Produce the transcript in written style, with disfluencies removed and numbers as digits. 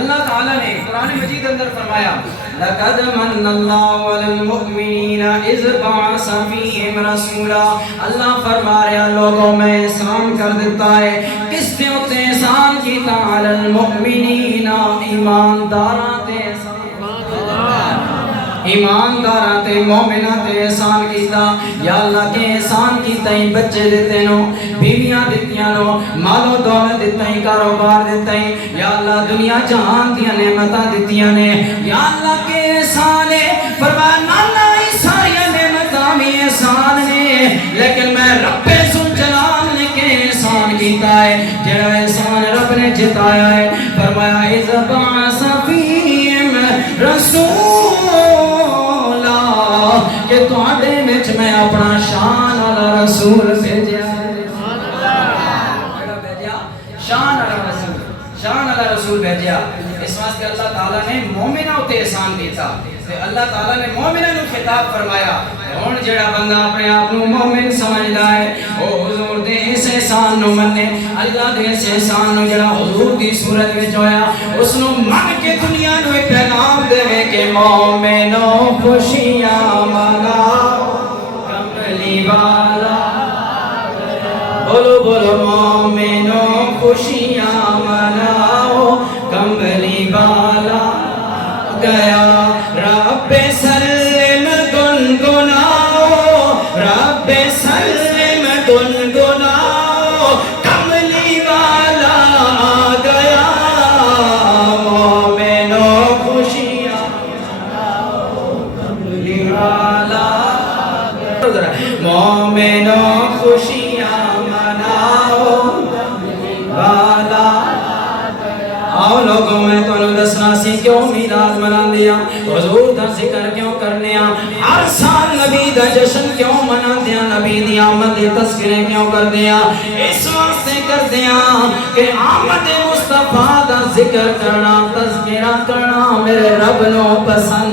اللہ تعالیٰ نے قرآن مجید اندر فرمایا لَقَدْ مَنَّ اللَّهُ عَلَى الْمُؤْمِنِينَ إِذْ بَعَثَ فِيهِمْ رَسُولًا اللہ فرما رہا لوگوں میں احسان کر دیتا ہے کس پہ ہوتے احسان کیتا عَلَى الْمُؤْمِنِينَ ایمانداران تے ایمانداران تے مومنان تے احسان کیتا یا اللہ کے احسان کیتا ہی بچے دیتے نو بیویاں دیتیاں نو مال و دولت دیتا ہی کاروبار دیتا ہی یا اللہ دنیا جہان دیا نعمتاں دیتیاں نے یا اللہ کے احسان ہے فرمایا نانا ہی ساری نعمتاں بھی احسان نے لیکن میں رب ذوالجلال نے کے احسان کیتا ہے جڑا احسان رب نے جتایا ہے فرمایا اذ بعث فیہم رسول کہ تواڈے وچ میں اپنا شان والا رسول بھیجیا شان والا رسول بھیجیا اس واسطے اللہ تعالیٰ نے مومنوں تے احسان کیتا تے اللہ تعالیٰ نے مومنوں نو خطاب فرمایا ہن جڑا بندہ اپنے آپ نو مومن سمجھدا ہے او حضور دے اس احسان نو منے اللہ دے اس احسان نو جڑا حضور دی صورت وچ ہویا اس نو من کے دنیا نو ایک پیغام دے کہ مومنوں خوشیاں مناؤ کملی والا بولو بولو مومنوں خوشیاں مناؤ کملی والا گیا رب سلم گنگناؤ رب سلم گنگناؤ کملی والا گیا مومنوں خوشیاں مناؤ کملی والا مومنوں خوشیاں مناؤ والا آؤ لوگوں میں تو دسنا سی کیوں میلاد منا دیا حضور دا ذکر کیوں کرنے ہر سال نبی دا جشن کیوں منا دیا نبی دی آمد دی تذکرے کیوں کر دیا اس واسطے کر دیا کہ آمد مصطفیٰ دا ذکر کرنا تذکرہ کرنا میرے رب نو پسند